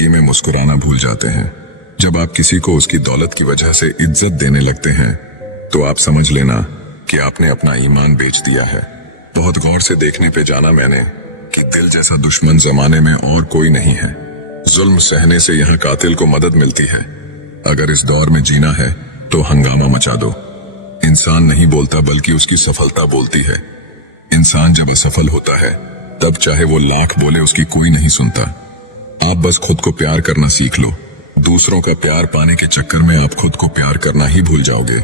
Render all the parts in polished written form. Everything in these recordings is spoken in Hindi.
जिंदगी में मुस्कुराना भूल जाते हैं। जब आप किसी को उसकी दौलत की वजह से इज्जत देने लगते हैं तो आप समझ लेना कि आपने अपना ईमान बेच दिया है। बहुत गौर से देखने पे जाना मैंने कि दिल जैसा दुश्मन जमाने में और कोई नहीं है। जुल्म सहने से यहाँ कातिल को मदद मिलती है। अगर इस दौर में जीना है तो हंगामा मचा दो। इंसान नहीं बोलता बल्कि उसकी सफलता बोलती है। इंसान जब असफल होता है तब चाहे वो लाख बोले उसकी कोई नहीं सुनता। आप बस खुद को प्यार करना सीख लो। दूसरों का प्यार पाने के चक्कर में आप खुद को प्यार करना ही भूल जाओगे।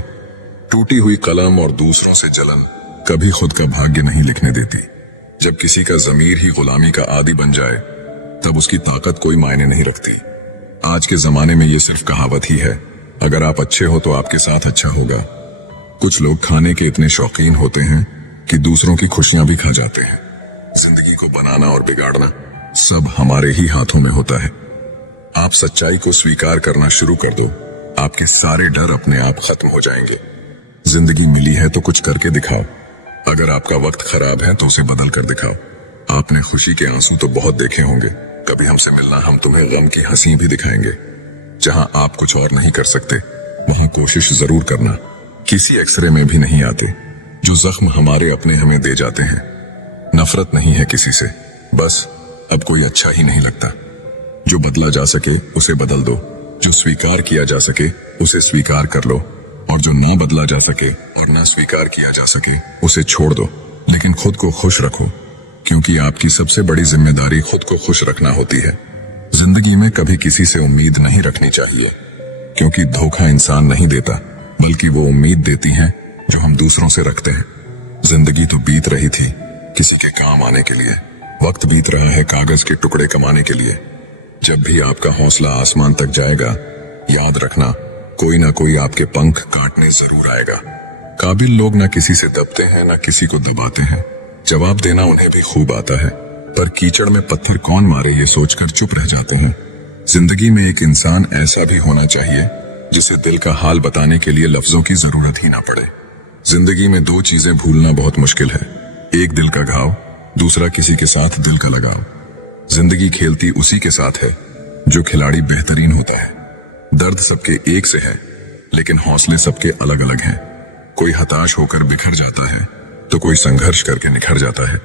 टूटी हुई कलम और दूसरों से जलन कभी खुद का भाग्य नहीं लिखने देती। जब किसी का ज़मीर ही गुलामी का आदी बन जाए तब उसकी ताकत कोई मायने नहीं रखती। आज के जमाने में ये सिर्फ कहावत ही है, अगर आप अच्छे हो तो आपके साथ अच्छा होगा। कुछ लोग खाने के इतने शौकीन होते हैं कि दूसरों की खुशियां भी खा जाते हैं। जिंदगी को बनाना और बिगाड़ना सब हमारे ही हाथों में होता है। आप सच्चाई को स्वीकार करना शुरू कर दो, आपके सारे डर अपने आप खत्म हो जाएंगे। जिंदगी मिली है तो कुछ करके दिखाओ। अगर आपका वक्त खराब है तो उसे बदल कर दिखाओ। आपने खुशी के आंसू तो बहुत देखे होंगे, कभी हमसे मिलना, हम तुम्हें गम की हंसी भी दिखाएंगे। जहां आप कुछ और नहीं कर सकते वहां कोशिश जरूर करना। किसी एक्सरे में भी नहीं आते जो जख्म हमारे अपने हमें दे जाते हैं। नफरत नहीं है किसी से, बस अब कोई अच्छा ही नहीं लगता। जो बदला जा सके उसे बदल दो, जो स्वीकार किया जा सके उसे स्वीकार कर लो, और जो ना बदला जा सके और ना स्वीकार किया जा सके उसे छोड़ दो। लेकिन खुद को खुश रखो, क्योंकि आपकी सबसे बड़ी जिम्मेदारी खुद को खुश रखना होती है। जिंदगी में कभी किसी से उम्मीद नहीं रखनी चाहिए, क्योंकि धोखा इंसान नहीं देता बल्कि वो उम्मीद देती है जो हम दूसरों से रखते हैं। जिंदगी तो बीत रही थी किसी के काम आने के लिए, वक्त बीत रहा है कागज के टुकड़े कमाने के लिए। जब भी आपका हौसला आसमान तक जाएगा, याद रखना कोई ना कोई आपके पंख काटने जरूर आएगा। काबिल लोग ना किसी से दबते हैं ना किसी को दबाते हैं। जवाब देना उन्हें भी खूब आता है, पर कीचड़ में पत्थर कौन मारे ये सोचकर चुप रह जाते हैं। जिंदगी में एक इंसान ऐसा भी होना चाहिए जिसे दिल का हाल बताने के लिए लफ्जों की जरूरत ही ना पड़े। जिंदगी में दो चीजें भूलना बहुत मुश्किल है, एक दिल का घाव, दूसरा किसी के साथ दिल का लगाव। जिंदगी खेलती उसी के साथ है जो खिलाड़ी बेहतरीन होता है। दर्द सबके एक से है, लेकिन हौसले सबके अलग अलग हैं। कोई हताश होकर बिखर जाता है तो कोई संघर्ष करके निखर जाता है।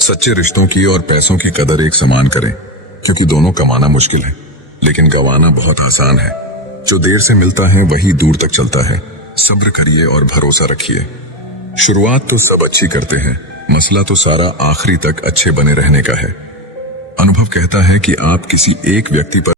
सच्चे रिश्तों की और पैसों की कदर एक समान करें, क्योंकि दोनों कमाना मुश्किल है लेकिन गंवाना बहुत आसान है। जो देर से मिलता है वही दूर तक चलता है। सब्र करिए और भरोसा रखिए। शुरुआत तो सब अच्छी करते हैं, मसला तो सारा आखिरी तक अच्छे बने रहने का है। अनुभव कहता है कि आप किसी एक व्यक्ति पर